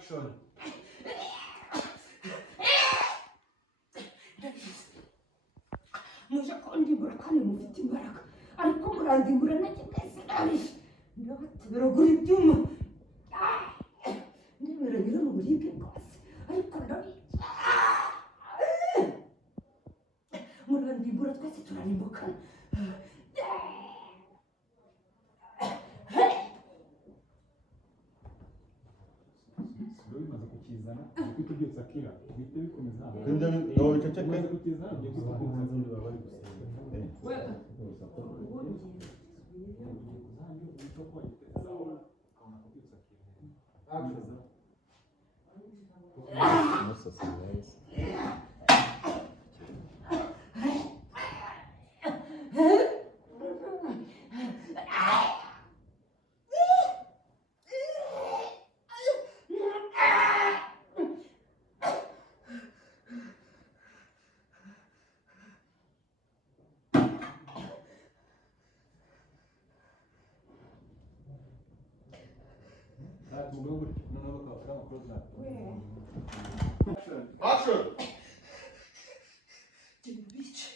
Action. Muja kondimbura kandi mufite imbaraga ariko murandimbura nacyo twese narishe ndabategura ibyuma ndemera nyira mu buribwe bwose ariko ndabica murandimbura twese turarimbukana bimaze kukizana kuko byose akira bite bikomeza Ndio ndio bichecheke kukizana byo kukomeza zindi baba bari gusenga Nossa senhora. Action! Bice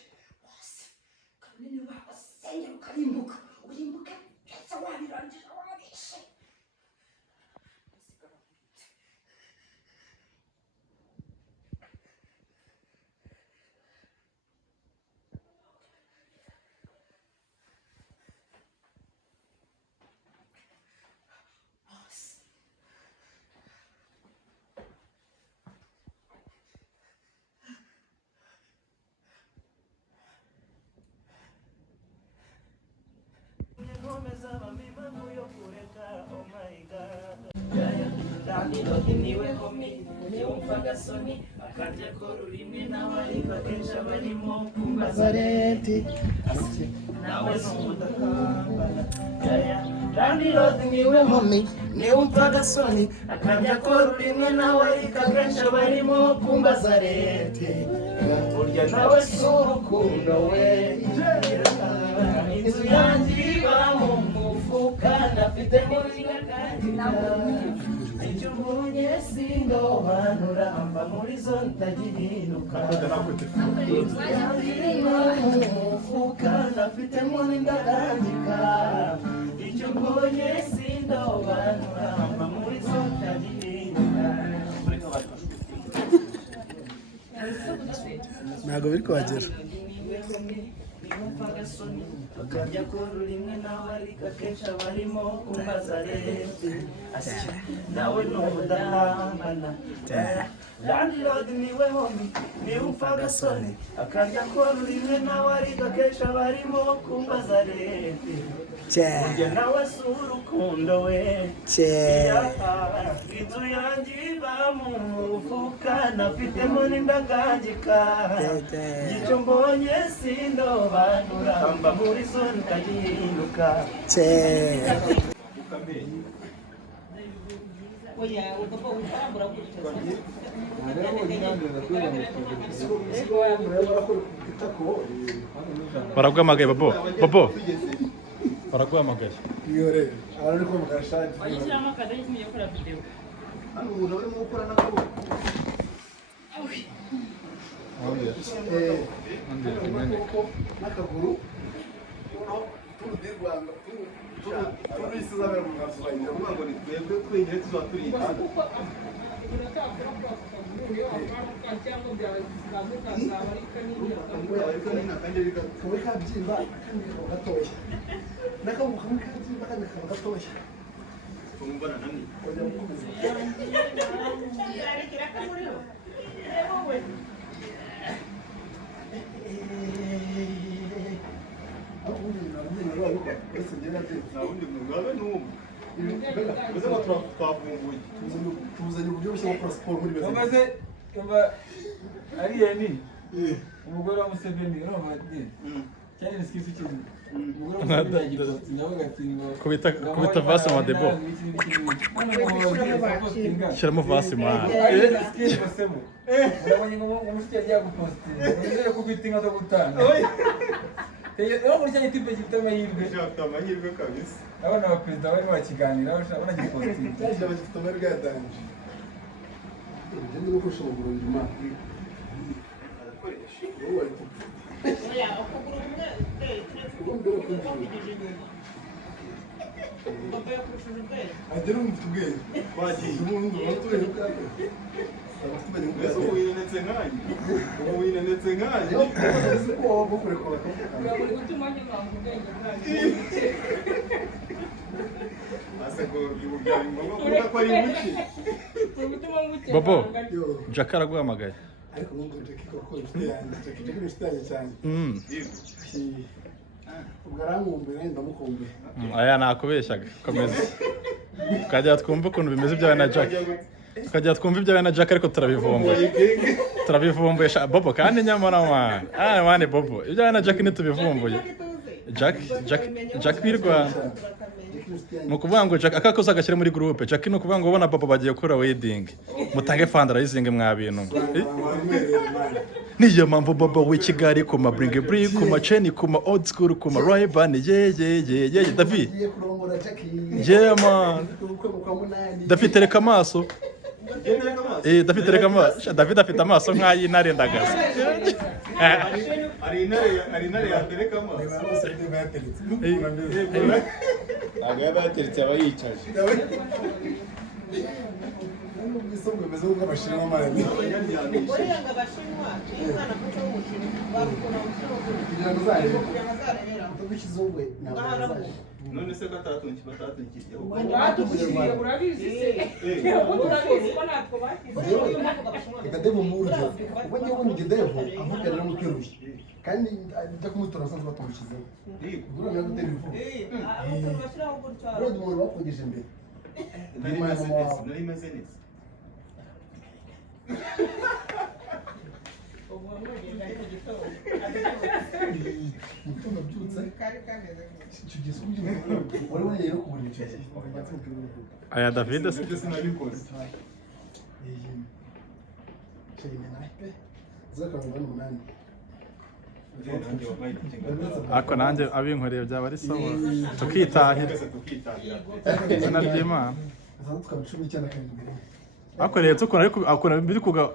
wose kanini wasenge ukarimbuka urimbuke byose wabirangije wabishe niwe homi yumvaga soni akarya ko rurimi nawe ariko akenshi abarimo kumbaza leti nawe n'umudakambana landlord niwe homi yumvaga soni akarya ko rurimi nawe ariko akenshi abarimo kumbaza leti burya nawe si urukundo we inzu yanjye iba mu mufuka ndafite icyo mbonye sindobanura mba muri zo ntagihinduka mufuka ndafitemo n'indagagika icyo mbonye sindobanura mba muri zo ntagihinduka ntabwo biri kuhagera akarya ko rurimi nawe ariko akenshi abarimo kumbaza leta nawe n'umudahambana landlord niwe homi niwe upfaga soni akarya ko rurimi nawe ariko akenshi abarimo kumbaza leta burya nawe si urukundo we inzu yanjye iba mu mufuka nafitemo n'indagagika icyo mbonye sindobanura mba muri zo ntagihinduka baraguhamagaye bobo baraguhamagaye yore ariko mugashati Wajishyiramo akadege tugiye gukora video. hano umuntu arimo gukora n'akaboko n'akaguru turudegwanga turisiza mu gaswahili avuga ngo ni twebwe twenyine tuzaba turi kamwe kabyimba kandi kaba gatoya n'akaboko kamwe kabyimba kandi kaba gatoya Tumbana nani? tuzanye uburyo bushya bwo gukora siporo muri beza maze ariya ni umugore wa Museveni urumva ati cyane ni skifu kintu kubita vasi mu debo shyiramo vasi mu hano urabonye ngo umushyira ajya gupostinga nizere kubita inka zo gutanga rero muri cyane tipe gifite amahirwe kabisa abana ba perezida barimo bakiganira bashaka banagipostinga cyane bafite amahirwe yatanje Ugende no kurusha amaguru inyuma. Oya, ukuguru kumwe turekugeje inyuma. Baba yakurushije ubwenge. Agera umufite ubwenge. Twagiye. Umuntu watuye ubwabo. Abafite Mbese ubu winanetse nkanjye. Ubu winanetse nkanjye. Ese ko waba kurekura ko. Uri gutuma nyamwanga ubwenge bwanjye. Ase ko ibu byawe ngombwa kuvuga ko ari muke. Uri gutuma nguke. Bobo. Yo. Jack araguhamagaye. Ariko nubwo Jackie koko inshuti yanjye. Jackie ni inshuti yanjye cyane. Ubwo arankumbira ndamukumbuye. Aya nakubeshyaga. Komeza. Tukajya twumva ukuntu bimeze ibyawe na Jack. Tukajya twumva ibyawe na Jack ariko turabivumbuye. Turabivumbuye Bobo kandi nyamara man. Mane Bobo. Ibyawe na Jack ntitubivumbuye. Jack w'i Rwanda. Ni ukuvuga ngo Jack akakoze agashyira muri groupe. Jack ni ukuvuga ngo ubona Bobo bagiye gukora wedding. Mutange fundraising mwa bintu. Niyo mpamvu Bobo w'i Kigali ku ma bring ku ma chain ku ma old school ku ma Ray-Ban ye David. Yeah man. David tereka amaso. David tereka amaso. David afite amaso nk'ay'intare ndagaza. Ari intare yatereka amaso. Ntabwo yaba yateretse aba yicaje. Isombe bimeze nk'abashinwa amani. Buriya ngo abashinwa iyo umwana afashe w'umushinwa babikora Kugira ngo uzarebe. Ubw'ikizungu None se batatunkiye. batukiriye urabizi se. Urabizi ko natwo bakiriye. Reka Devo muryo. Ubwo ngiye ubundi Devo avuga rero muteruye. Kandi ajya kumutora asanzwe batamushyizeho. Ubwo rero gutera ivu. Bashyiraho gutya. Rero umuntu bakungeje imbere. Nari meze neza. Ubu wamugenda ari mu gitondo. Mutunga byutse. Kari kameze Icyo gihe ubyumva. Wari wongeye no kubura icyo gihe. Aya David Ibyo sinabikoze. Ako nanjye abinkoreye byaba ari sawa. Tukitahira. Izina ry'Imana. Ako rero tukora ariko akora biri kuga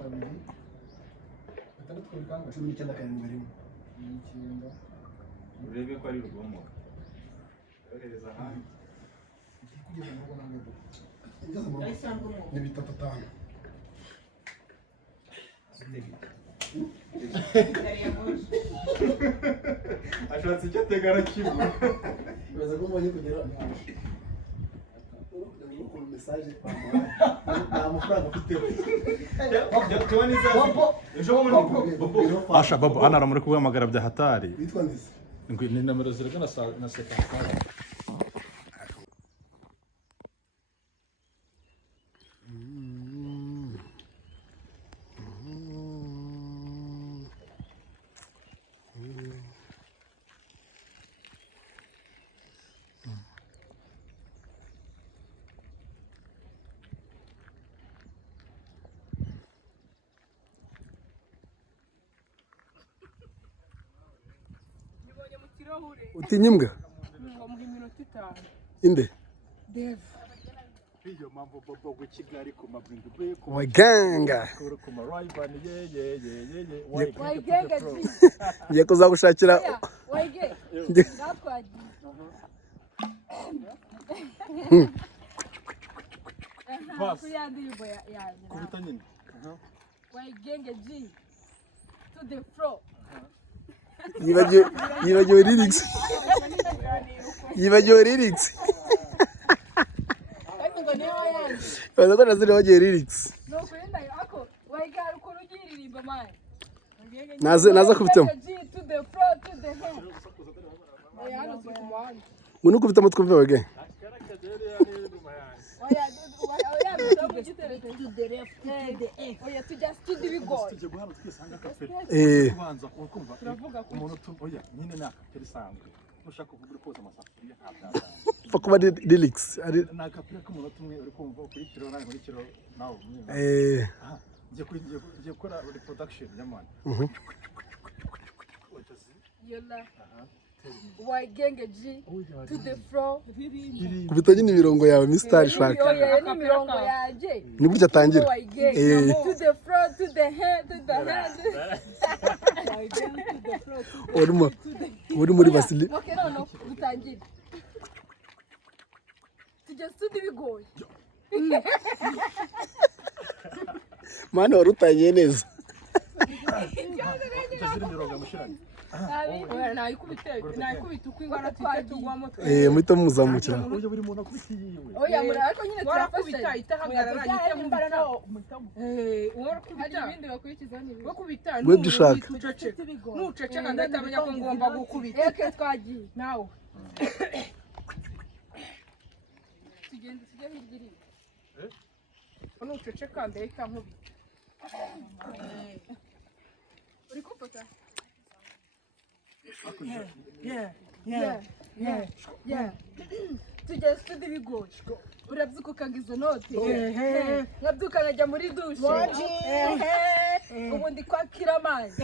Urebe ko ari rugomo. Yohereza hanze. Ni bitatu tano. Ashatse icyo ategara kimwe. Bibaza ko mbonye kugera message nta mafaranga ufite. Asha Bobo ana muri kuguhamagara bya hatari. Witwa neza. Ni nomero zirega na sekantara. Utinya imbwa? Muha iminota 5. Inde? Dev. Iyo mpamvu Bobo w'i Kigali ku ma bring ku Waganga. ku ma Ray-Ban ye. Wayigenge Ngiye kuzagushakira. Wayige. Natwagiye. Kuri ya ndirimbo yanjye. Kubita nyine. Wayigenge G. To the floor. Yibagiwe lyrics. Yibagiwe lyrics. Ngo niyo yanjye. Baza ko nazire wagiye lyrics. No kwenda ako wayigara uko rugiririmba manje. Naza kubitamo. To the floor to the head. Oya no kumwanda. Ngo nukubita mutwe mve wage. Oya to the left to the A. Oya to just to the goal. Tujye guhana twisanga kapera. Kubanza ukumva umuntu oya nyine naka perisanzwe. Ushaka kuvuga uri koza amasafuriya ntabwo. Fa kuba lyrics. Ari nakapira k'umuntu umwe uri kumva kuri kiro nawe muri kiro nawe. Ngiye gukora reproduction y'amana. Yola. Wagenge G to the floor. kubita nyine imirongo yawe Mr. Shaka Oya ni mirongo yaje. ni burya atangira To the floor, to the head, to the hand. uri muri Basili. Okay, no, dutangire. Tujya studi bigoye. Mwana warutangiye neza. nayikubita uko ingana twagwamo muhita muzamukira. Oya muri ariko nyine warakubita itahagarara nyite nawo warakubita ibindi bakurikiza ni bakubita nuceceka ndatamenya ko ngomba gukubita eke twagiye nawe tugende hirya nuceceka ndahita nkubita uri kumfata tujya studi bigoye urabyuka ngizo note nkabyuka nkajya muri dushe ubundi kwakira amazi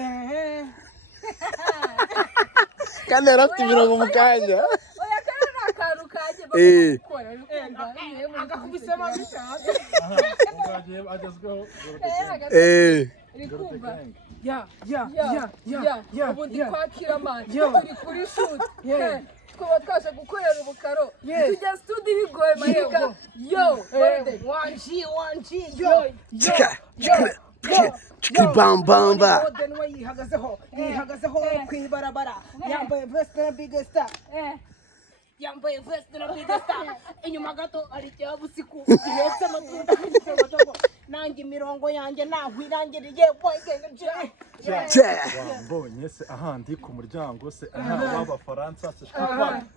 kandi yarafite imirongo mu kanya. oya kandi ni akantu kagiye bakora agakubisemo abishaka agezweho uri kumva ya ubundi kwakira amazi turi kuri shoot twaba twaje gukorera ubukaro tujya studi bigoye mareka Bamba yihagazeho kwibarabara yambaye veste na big star yambaye veste na big star inyuma gato ari cyabusiku ihetse amatunda n'igitogo nanjye imirongo yanjye nahwirangiriye mbonye se ahandi ku muryango se w'abafaransa se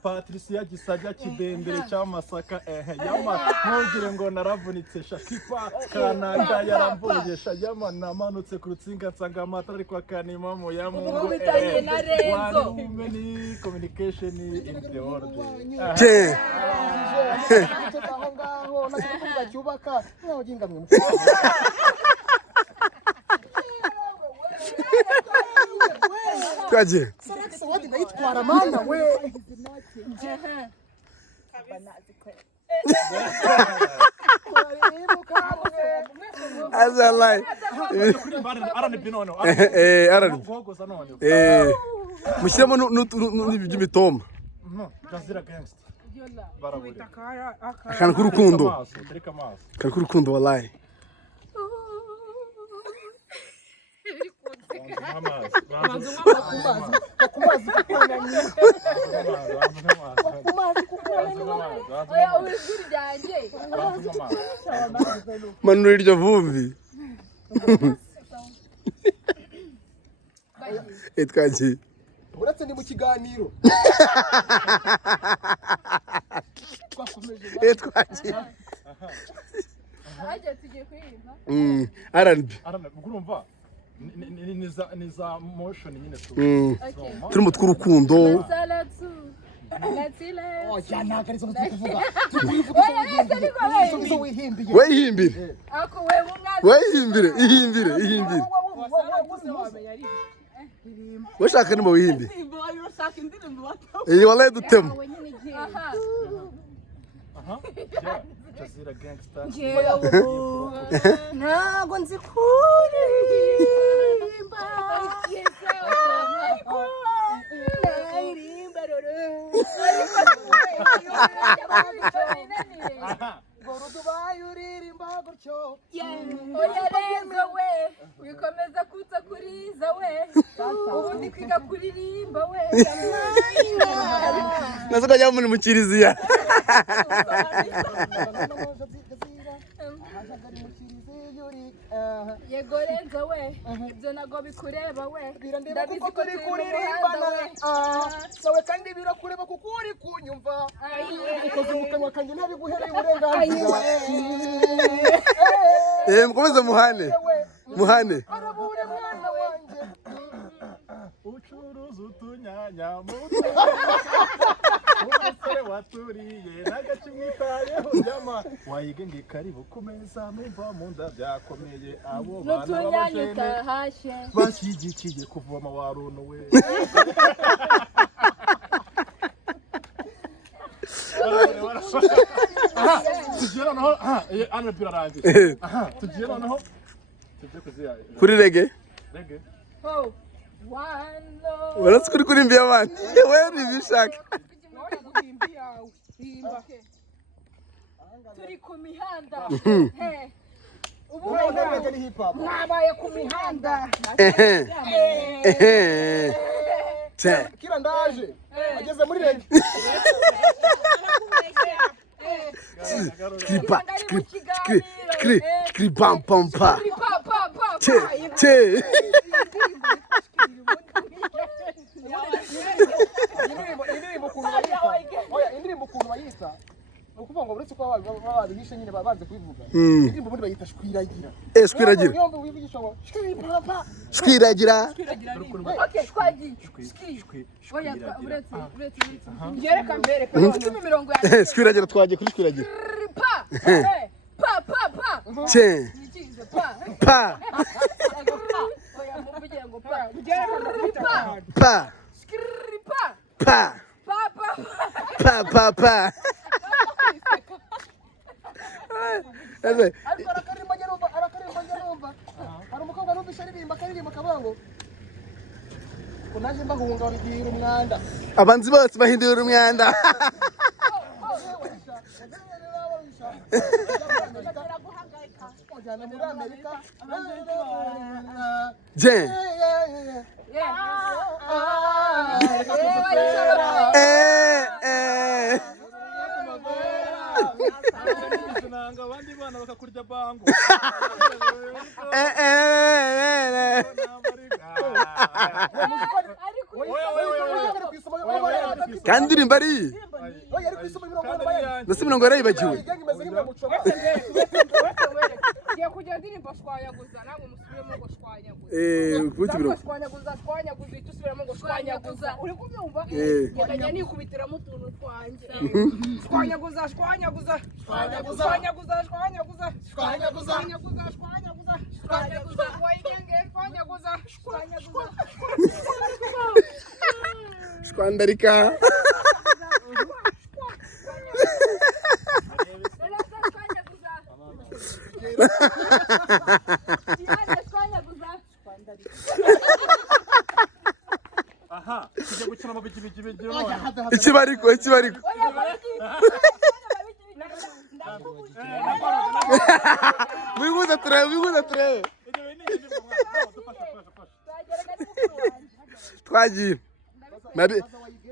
Patricia Gisajya kidembere cy'amasaka yama ntugire ngo naravunitse shakipa kanaka yaramvugisha yama namanutse ku rutsinga nsanga amatara ariko akanima mu yamungu many communication in the world twaje ndayitwara mana we azalai mushyiramo n'iby'imitoma akantu k'urukundo wallahi manura iryo vumbi twagiye uretse ni mu kiganiro twagiye ajya tugiye kuririmba R&B urumva ni za motion nyine turi mu tw'urukundo weyihimbire washaka ni mu wihimbi wallahi dutemo Jazira gangster ntago nzi kuririmba naririmba gorudubaye uririmba gutyo oya rero we wikomeza kuza kuriza we ubundi kwiga kuririmba we nazo kajya muri mu kiriziya yego renzo we ibyo nago bikureba we ndabizi ko turi kuririmbana sawe kandi birakureba kuko uri kunyumva ukoze mu kanwa kanjye ntabiguhereye uburenganzira mukomeze muhane arabure mwana wanjye ucuruza utunyanya umusore waturiye n'agace mwitayeho jama wayige ngo karibu ku meza mumva mu nda byakomeye abo bana b'abajene bashyigikiye kuvoma waruno we tugiye noneho hano birarangiye tugiye noneho tujye kuziya kuri rege Oh, one love. uretse kuri kuri mbiya abandi wewe ntibishaka Turi ku mihanda. Ubu mwabaye ku mihanda kira ndaje ageze muri rege skri pam pam pa che indirimbo ukuntu bayita ni ukuvuga ngo uretse ko babihishe nyine babanze kubivuga indirimbo ubundi bayita shwiragira shwiragira shwiragira Okay, twagiye. Oya, uretse. yereka mbere Icumi mirongo ya. shwiragira twagiye kuri shwiragira Pa. Pa. che Nikize pa. pa Oya, mvuge ngo pa. pa Skri pa. pa Pa. pa ese ariko arakarimba nyarumva hari umukobwa numvise aririmba akavuga ngo naje mbahunga bigira umwanda abanzi bose bahindura umwanda muri Amerika je nanga abandi bana bakakurya bango kandi ndirimba ari ndetse mirongo yarayibagiwe ngiye kujya ndirimba shwanyaguza namwe musubiremo ngo shwanyaguza kubuti biro shwanyaguza uhita usubiramo ngo shwanyaguza uri kubyumva nkajya nikubitiramo utuntu twanjye shwanyaguza wayigenge shwanyaguza shwandarika aha tujye gukina mu bigi ikibariko wihuza turebe twagiye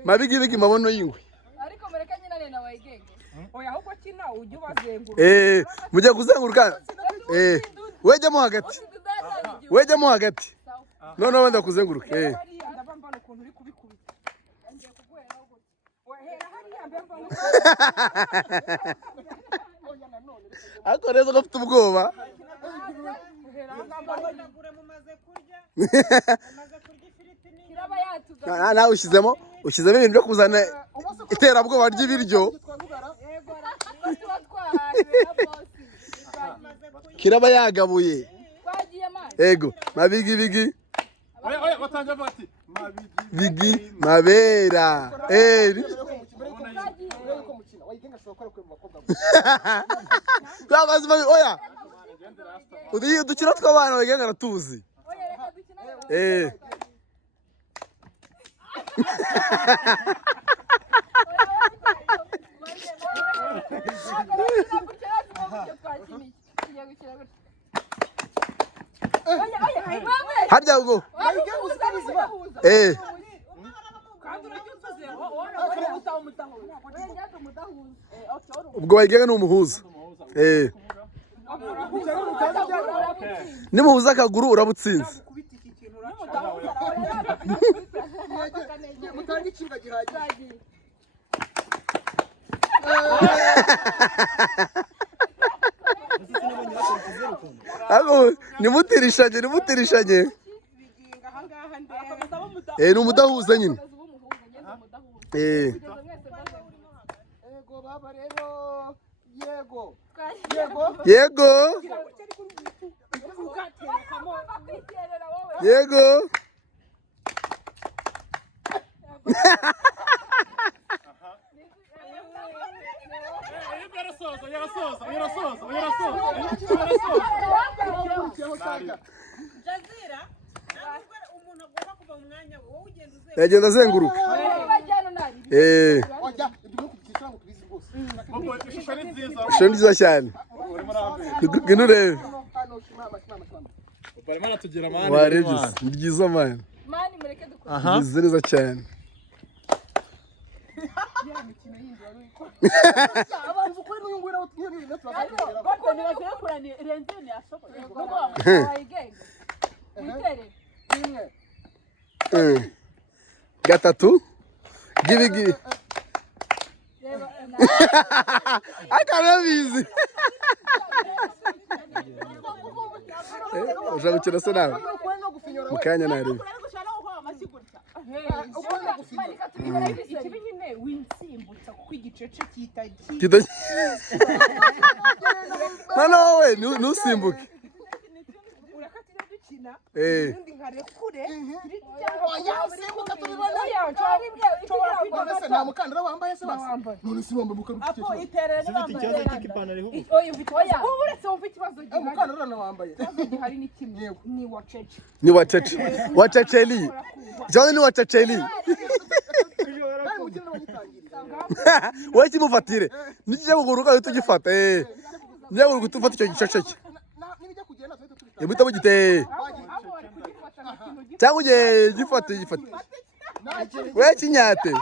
mabigi mabono y'ingwe Ariko mureka nyine na wayigenge. oya ahubwo kina ujye ubazenguruka mujya kuzenguruka wejyamo hagati noneho wenda kuzenguruka ndaba mbana ukuntu uri kubikubita ngiye kuguhera ahubwo hera hariya mbemba ariko neza ko afite ubwoba nawe ushyizemo ibintu byo kuzana iterabwoba ry'ibiryo kiraba yagabuye ego mabigi batangira bati bigi mabera oya udukino tw'abana wagenga aratuzi harya ubwo ubwo wayigenga ni umuhuza nimuhuza akaguru urabutsinze nimutirishanye ni umudahuza nyine yego yarasoza Jazira umuntu agomba kuva mu mwanya wowe ugenda uzenguruka yagenda azenguruka Wajya ndimo kubyishura ngo tubizi rwose ishusho ni nziza ishusho nziza cyane ngwino urebe barimo aratugira mani warebye ni byiza mani mani mureke dukora byiza neza cyane abantu ukuri n'uyu nguyu nawe tunyine bako nibaze kurani renzeni asoko wayigenga witere gatatu gibigi akarabizi ushaka gukina se nawe mu kanya narebe ikibi nyine winsimbutsa kuko igicece kitagi noneho wowe ntusimbuke urakatira dukina Eh. ubundi nkarekure nta mukandara wambaye se basi none si wambaye apo iterere ikibazo cy'ipantaro ihubu ubu uretse wumva ikibazo gihari mukandara na wambaye ikibazo gihari ni kimwe ni wacece ni wachecheli ikibazo ni wachecheli wowe kimufatire nikiye kuguruka uhita ugifata niye guhita ufata icyo gicece cye yamwita mugite cyangwa ugiye gifate we kinyate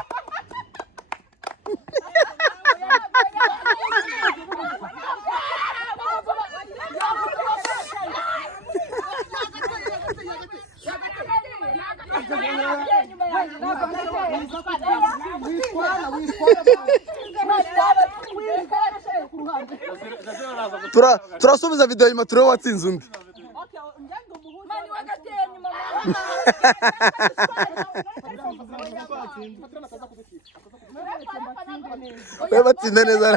turasubiza video nyuma turebe watsinze undi we batsinda neza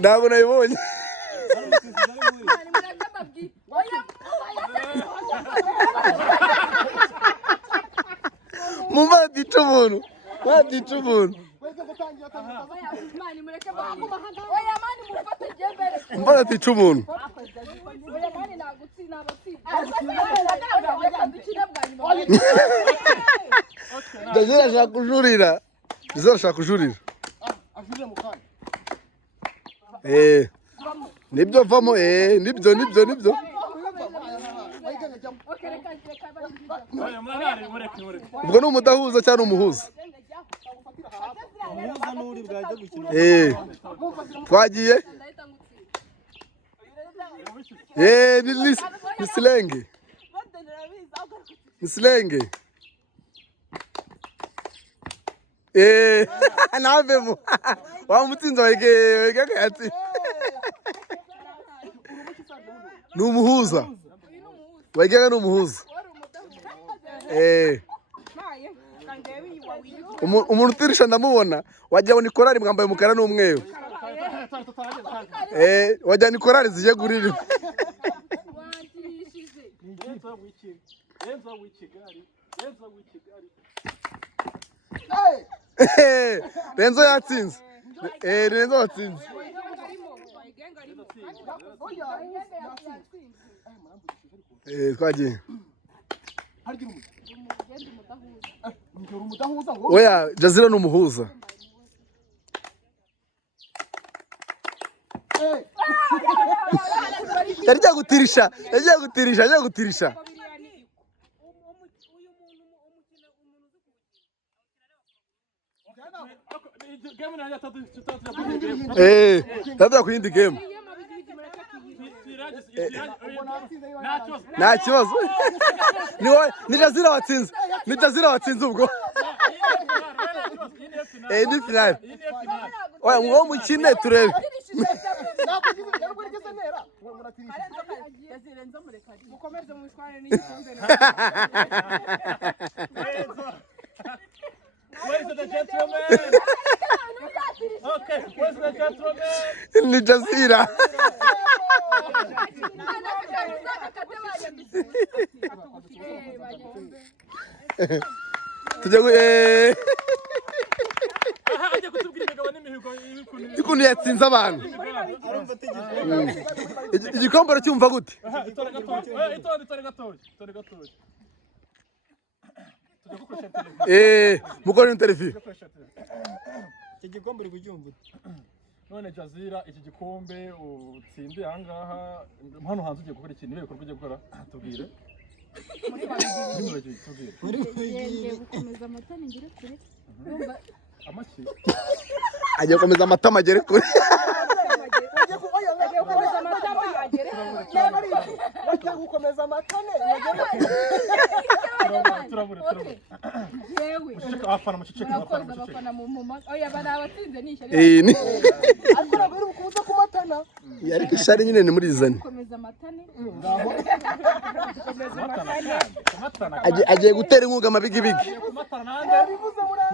ntabwo nabibonye mumadica umuntu madica umuntu mumadica umuntu Jazira ashaka kujurira Jazira ashaka kujurira nibyo vamo nibyo ubwo ni umudahuza cyangwa umuhuza twagiye ni silenge ni silenge navemo wamutsinze wege kayatsi ni umuhuza wege ni umuhuza umuntu utirisha ndamubona wajya ni korari mwambaye umukara n'umweru wajya ni korari zigiye gurira Renzo yatsinze Renzo watsinze twagiye oya Jazira ni umuhuza yagiye gutirisha tatu ku yindi game nta kibazo ni Jazira watsinze ubwo ni finale oya ngo mukine turebe ni Jazira tujye ukuntu yatsinze abantu igikombe aracyumva gute Itore gatoya. Tujya gukoresha televiziyo. mukora interview Iki gikombe uri kucyumva. None Jazira iki gikombe utsindiye ahangaha hano hanze ugiye gukora ikintu ibikorwa ugiye gukora tubwire. Ngiye gukomeza amatani ngire kure. Amaki. agiye gukomeza amatama agere kure gukomeza amatane yewe afana muceceka abafana mu oya bana abatsinze nisha ni ariko nabiri bukuza kumatana yari kishari nyine ni muri zane gukomeza amatane agiye gutera inkunga amabigibigi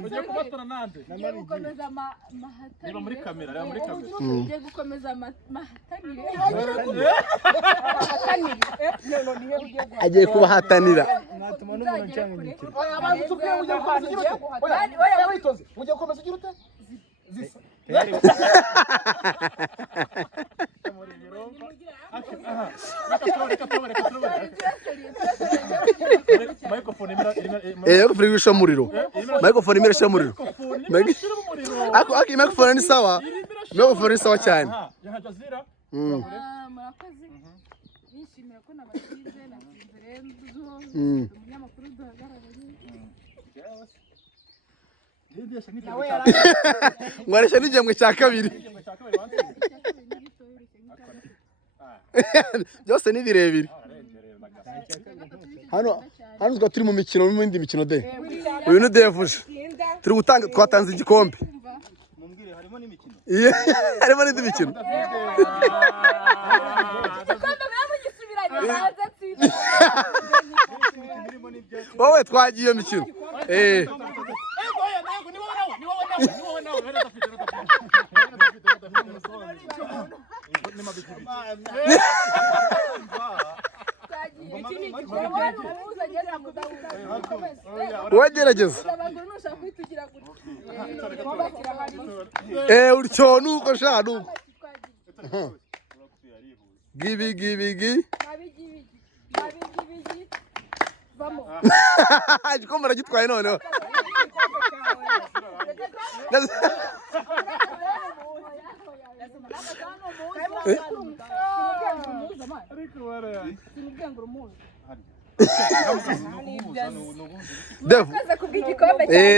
ugiye kumatana nande ngiye gukomeza mahatanire niba muri kamera reba muri kamera ngiye gukomeza mahatanire agiye kubahatanira Natuma n'umuntu cyangwa oya abantu tubwiye ujye gukomeza ugira ute oya witoze ujye gukomeza ugira ute zisa microphone irisha muriro microphone irisha muriro microphone ni sawa microphone ni sawa cyane murakoze nishimira ko nabasize natsinze rero umunyamakuru duhagarariye mwaresha n'igihembwe cya kabiri byose ni birebire hano twa turi mu mikino mu yindi mikino de uyu ni devuje turi gutanga twatanze igikombe mumbwire harimo n'imikino. harimo n'indi mikino wowe twagiye iyo mikino wagerageza utyo nuko sha nuko gibi igikombe aragitwaye noneho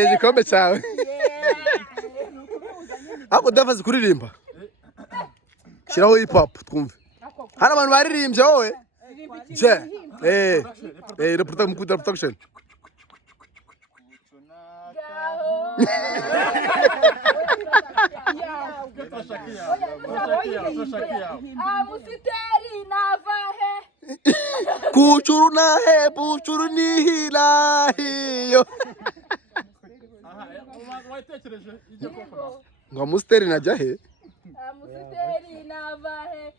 igikombe cyawe ako dafaze kuririmba shyiraho hip hop twumve hano abantu baririmbye wowe je reproduction kuchuru na he buchuru ni hilahiyo ngo musteri najya he Musiteri navahe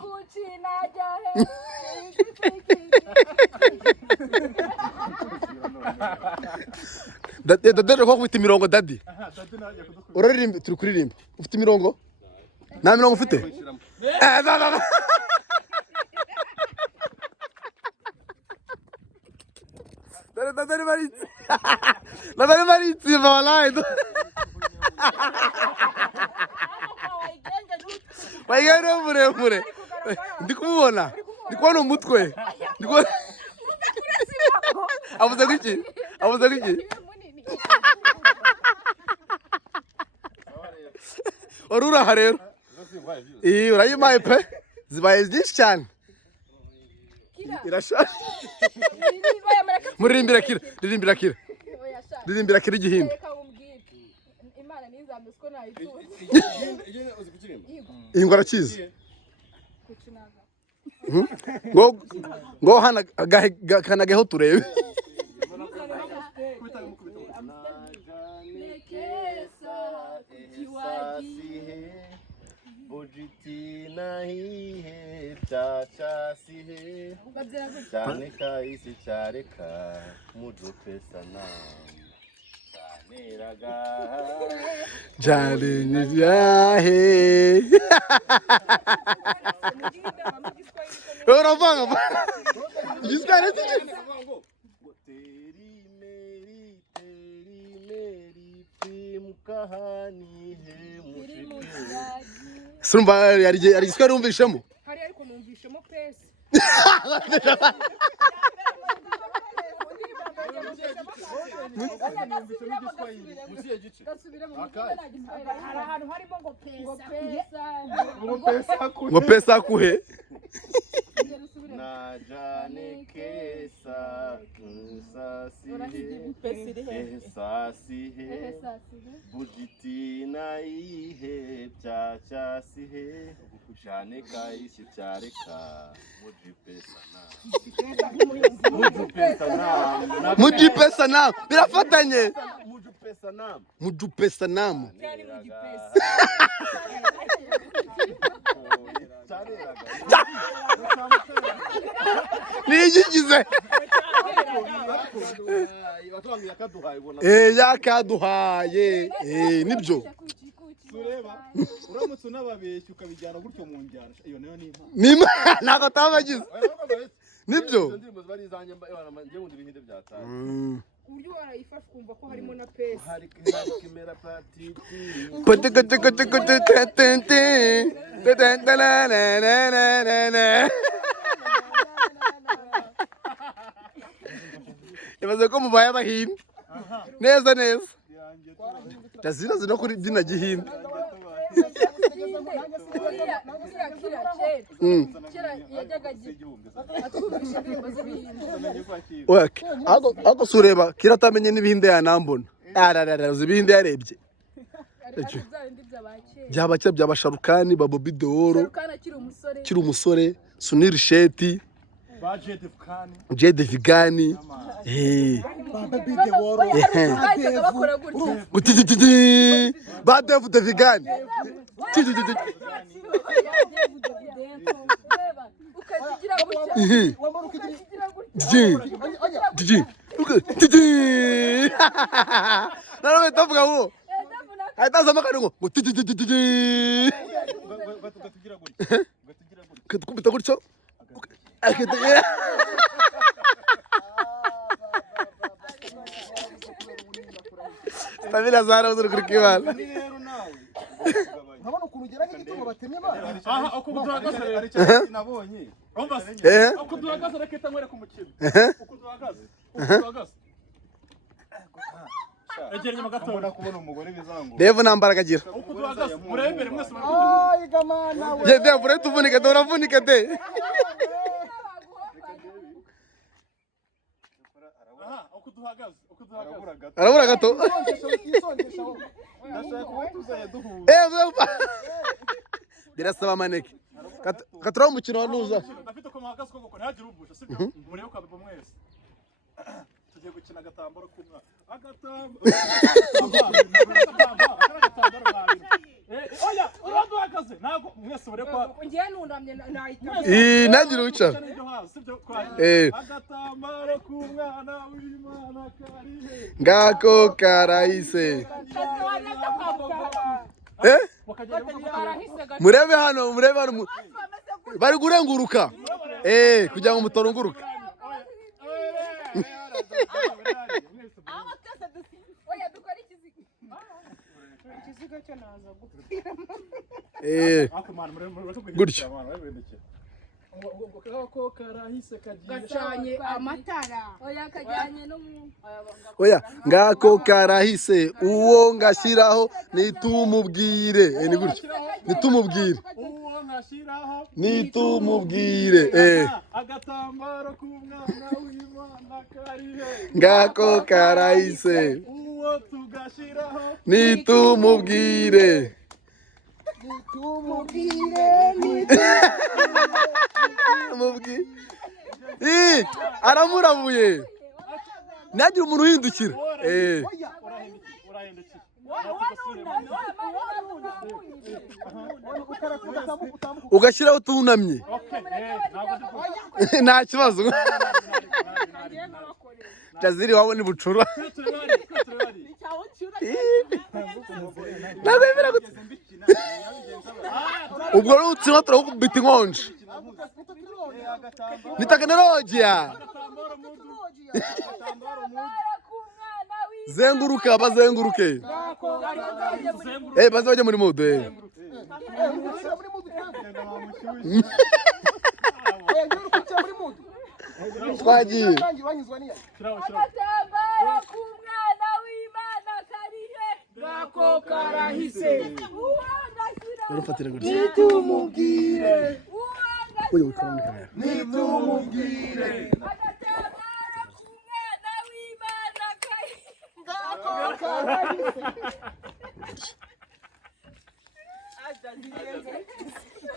kuchi najahe dade ko kwita imirongo dadi uraririmba turi kuririmba ufite imirongo nta mirongo ufite dade baritsi wallahi Wayigana muremure ndi kumubona ndi kubona umutwe avuze iki orura rero urayimaye pe zibaye byinshi cyane irasha muririmbira kira igihimba iyi ngo arakizi ngo hana kanagaho turebe Bojiti nahihe chachasihe chane kaisi chareka mujo pesa na chane Jali nijahe. Uravanga. Igiswahili sije. Sumba yari igiswahili umvishemo. Hari ariko numvishemo pesi. Hari ahantu harimo ngo pesa kuhe. Najane kesa sasihe bujiti na ihe chacha sihe jane kaisi chareka Mujipesa nam birafatanye. Mujupesa nam niyigize yakaduhaye nibyo ureba uramutse unababeshya ukabijyana gutyo mu njyana iyo nayo ni nako tabagize nibyo uburyo warayifashe kumva ko harimo na pesi. Ibaze ko mubaye abahinde neza neza. Tazira zino kuri dina gihinde. Ako sureba kiratamenye n'ibihinde yanambona. Zibihinde yarebye. Byabacya byabasharukani babo bidoro. Kiri umusore Sunil Shetty. Jade Vigani. Badevu de Vigani. Naro tavuga wo. Ataza makari ngo kubita gutyo. Tabila zara uzuri kurikibana. Nabona ukuntu ugera nk'igituma batemye bana. Aha uko duhagaze ari cyo nabonye. Uko duhagaze reketa ngwere ku mukino. Uko duhagaze. Egera nyuma gato kubona umugore bizango. Devu nambara kagira. Uko duhagaze murembere mwese murakugira. Ay gamana we. Ye devu retu vunika doravunika de. Aha uko duhagaze. Arabura gato. Birasaba maneke. Katura umukino wa nuza. Ndafite ko muhagaze ko gukora hagira ubusha sibyo murebe ko ababo mwese. Tugiye gukina agatambaro kumwa. Oya, uraduhagaze nago mwese murebe ko ngiye nundamye nahita. Nagira uca. Agatambaro kumwana w'Imana karihe. Ngako karahise. Murebe hano bari gurenguruka. Kugira ngo mutorunguruka. Oya dukora ikiziga. Ikiziga cyo naza gupfira. Gutyo. Ko karahise gacanye amatara. Oya kajyanye no mu. Oya ngako karahise uwo ngashyiraho nitumubwire. Ni gutyo. Nitumubwire. Uwo ngashyiraho nitumubwire. Agatambaro k'umwana w'Imana karihe. Ngako karahise uwo tugashyiraho nitumubwire. Aramurabuye. Nagira umuntu uhindukira. Ugashyiraho tunamye. Nta kibazo. Jaziri wabona ibucura. nakwemera gute ubwo rutsina turakubita inkonje ni tekinolojia zenguruka bazenguruke baze bajye muri mudu twagiye agatambaro k'umwana w'Imana karihe ngako karahise urufatira gutya nitumubwire uyu wikamera nitumubwire agatambaro k'umwana w'Imana karihe ngako karahise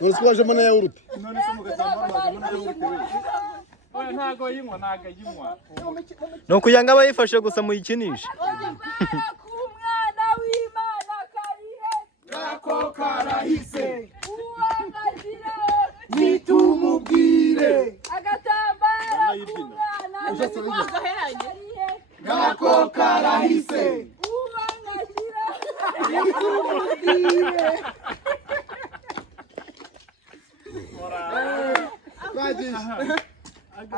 None mana ya urute none se mu gatambaro wajemo na yawurute oya ntago yinywa no kuyanga bayifashe gusa muyikinisha k'umwana w'Imana karihe ngako karahise uwangazira nitumubwire agatambaro k'umwana w'Imana karihe ngako karahise uwangazira nitumubwire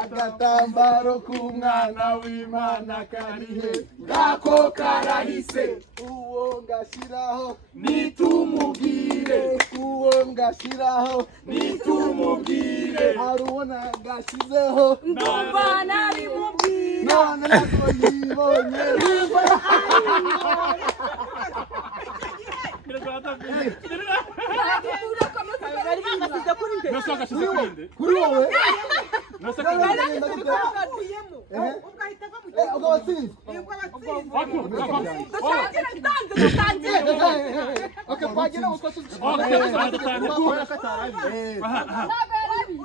agatambaro k'umwana w'Imana karihe ngako karahise uwo ngashyiraho nitumubwire uwo ngashyiraho nitumubwire hari uwo nagashyizeho ndumva nabimubwira none ntabwo yibonye kuri wowe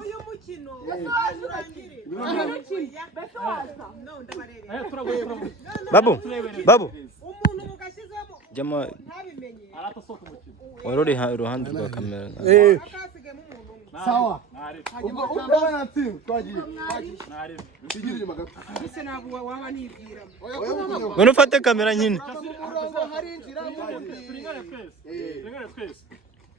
uyu mukino babu umuntu mugashizemo jama ntabimenye waruri iruhande rwa kamera akasigemo umuntu umwe sawa ubwo ubwo natsinze twagiye tugire inyuma gato ese ntabwo waba nibwira ngone ufate kamera nyine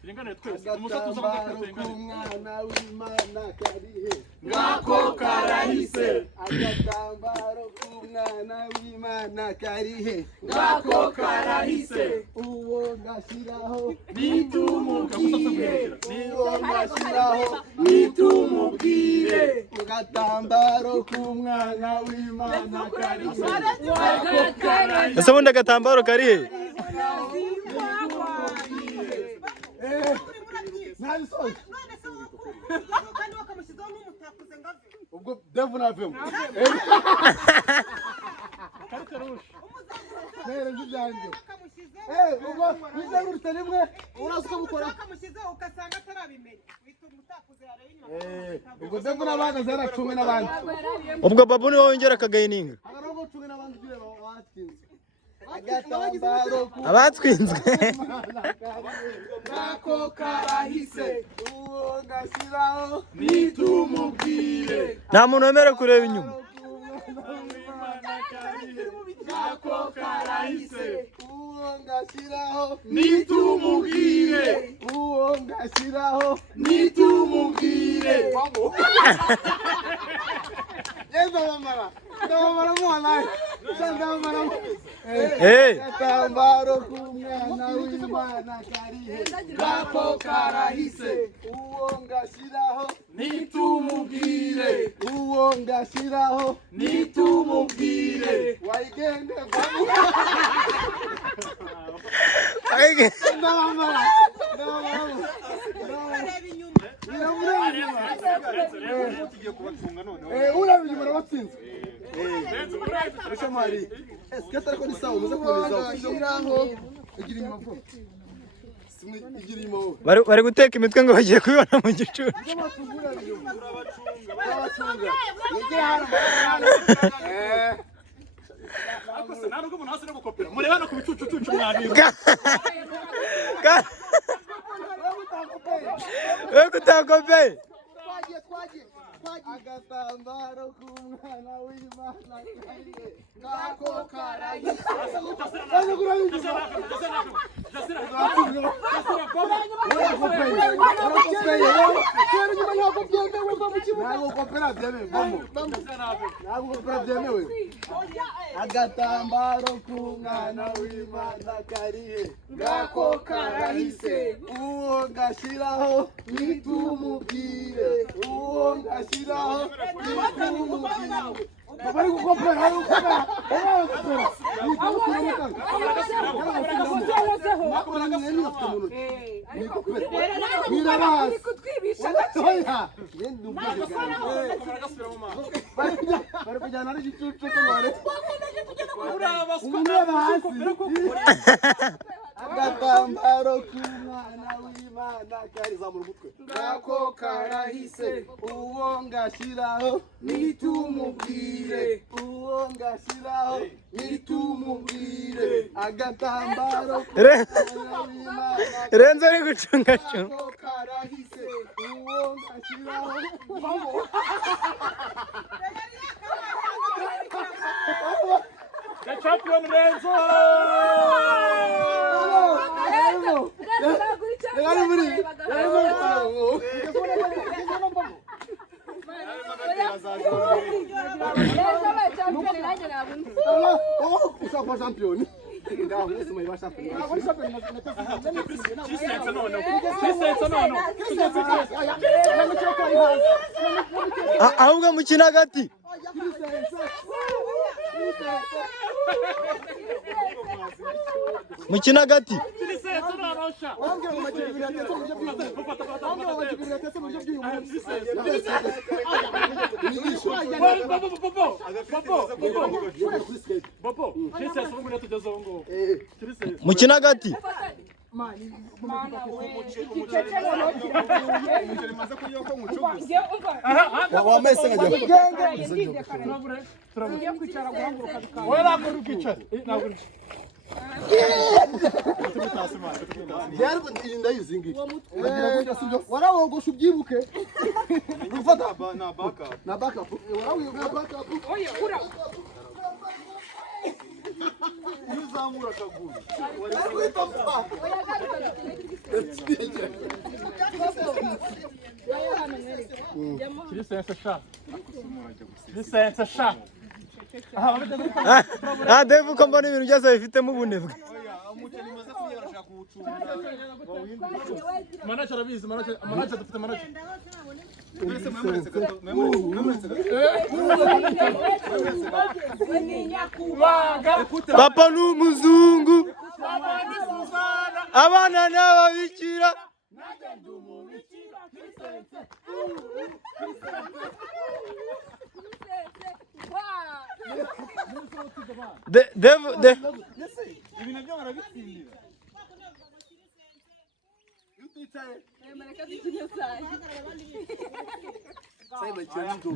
agatambaro k'umwana w'Imana karihe ngako karahise agatambaro k'umwana w'Imana karihe ngako karahise uwo ngashyiraho nitumubwire uwo ngashyiraho nitumubwire agatambaro k'umwana w'Imana karihe ese bundi agatambaro karihe nabisoje ubwo devu navemo nere zijanje ubwo bizengurutse rimwe uraza ukabukora ugasanga atarabimenye bituma utakuze yareba ubwo devu n'abahagaze yaracumwe n'abandi ubwo babu niwe wongera akagayininga agarongo cumwe n'abandi ugiye batsinze agatambaro abatwinzwe ngako karahise uwo ngashyiraho nitumubwire nta muntu wemera kureba inyuma ngako karahise uwo ngashyiraho nitumubwire uwo ngashyiraho nitumubwire ndabamara muhanaye ndabamara agatambaro k'umwana w'Imana karihe ngako karahise uwo ngashyiraho nitumubwire uwo ngashyiraho nitumubwire wayigende ndabamara uraba inyuma arabatsinze ese mari ese atari ko ni sawa muze kubeza ushyiraho igira inyuma vuba igira inyuma wowe bari guteka imitwe ngo bagiye kubibona mu gicucu mureba no ku bicucucucu mwabiwe we kutakopeye agatambaro k'umwana w'Imana ngako karahise agatambaro k'umwana w'Imana karihe ngako karahise uwo ngashiraho nitumubwire uwo ngashiraho nitumubwire bari gukopera bari gukopera agatambaro k'umwana w'Imana karizamura umutwe ngako karahise uwo ngashiraho nitumubwire uwo ngashiraho nitumubwire agatambaro k'umwana w'Imana Renzo ari gucunga cunga karahise uwo ngashiraho The champion Renzo! ahubwo mukina hagati mukina hagati mukina hagati warawogosha ubyibuke ufata na backup warawogosha backup yuzamura kaguru Devu ko mbona ibintu byose bifitemo ubunebwe Manager arabizi, manager dufite manager. Papa ni umuzungu abana n'ababikira ibintu byo barabitsindira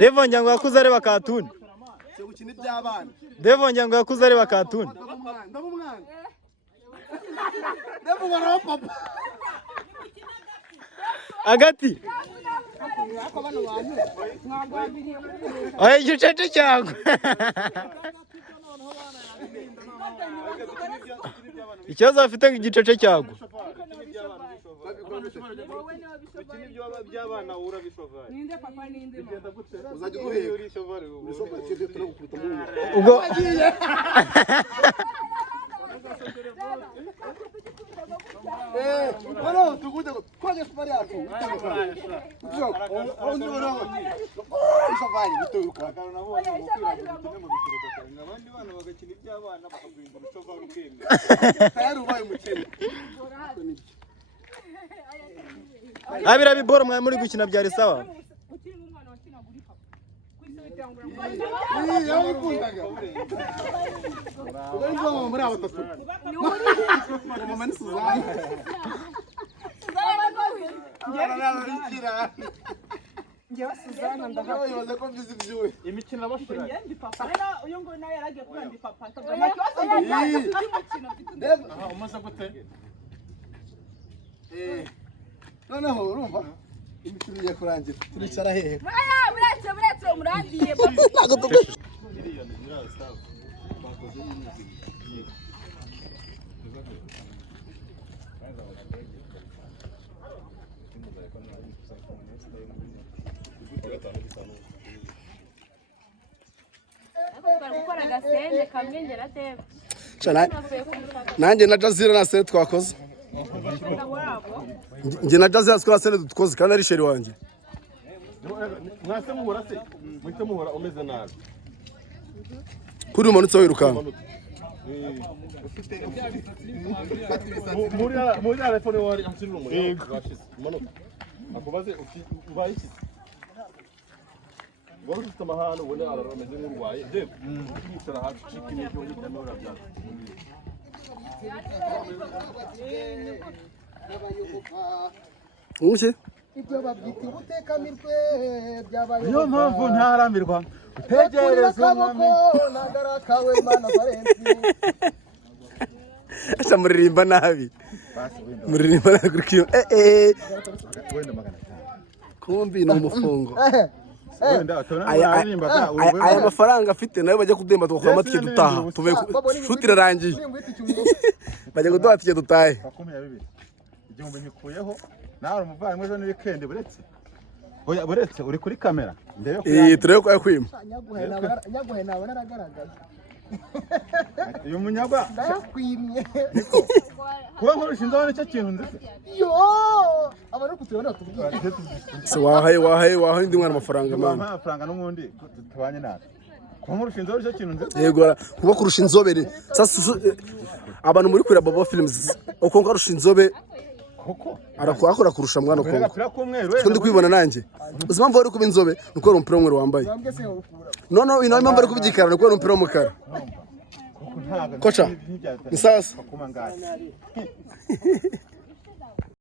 Devo nyango yakuze areba cartoon gukina iby'abana Devo nyango yakuze areba cartoon ndabumwana Devo baraho papa agati oya igicece cyago ikibazo bafite ngo igicece cyago by'abana urabishovaye ninde papa ninde uzajya guheka ubwo no tukuja kwaje safari yako safari bituruka abandi bana bagakina iby'abana bakaguhinda urushova rukemera tayari ubaye umukene abira biboro mwe muri gukina byari sawa yabikundaga uri ngo muri abo batatu mama ni Suzana Njyewe Suzana ndahawe bibaza ko mbizi byuwe Imikino abashira. ndi papa uyu ngo nawe yaragiye kuba ndi papa Umaze gute? noneho urumva imikino igiye kurangira turicara hehe buretse umurangiye gukora agasenge kamwe ngera tebe nanjye na Jazira na Sere twakoze njye na Jazira twasene dukoze kandi ari sheri wanjye mwase muhora se muhite muhora umeze nabi kuri umanutse wirukanga muri telefone wari ansirira umuriro washize manuka akubaze ubaye iki wari ufite amahano ubona arameze nk'urwaye je yicara hasi cika intege ujya muri byatsi Umushe ibyo babyita ubutekamirwe byabaye niyo mpamvu ntaramirwa utegereze umwami nagara kawe mana Valence acha muririmba nabi muririmba kuri kiyo kumbi no mufungo aya mafaranga afite nayo bajya kudemba tukakora amatike dutaha tuve shoot irarangiye bajya kuduha tike dutahe 2020 nyikuyeho nawe umuvandimwe ejo ni weekend buretse uri kuri kamera turebe ko yakwima nyaguhe nawe naragaragaye uyu munyagwa ndakwimye kuba nkurusha inzobe nicyo kintu ndetse yo abari kutubona tubwira se wahaye ndi mwana amafaranga man amafaranga n'umundi tubanye nabi kuba nkurusha inzobe nicyo kintu ndetse yego kuba kurusha inzobere sasa abantu muri kureba Baba Films uko nkarusha inzobe koko arakora kurusha mwana ko ndi kwibona nanjye uzima mva uri kuba inzobe nuko umpira umwe wambaye no ino impamvu ari kubigikara nuko umpira umukara kocha ni sasa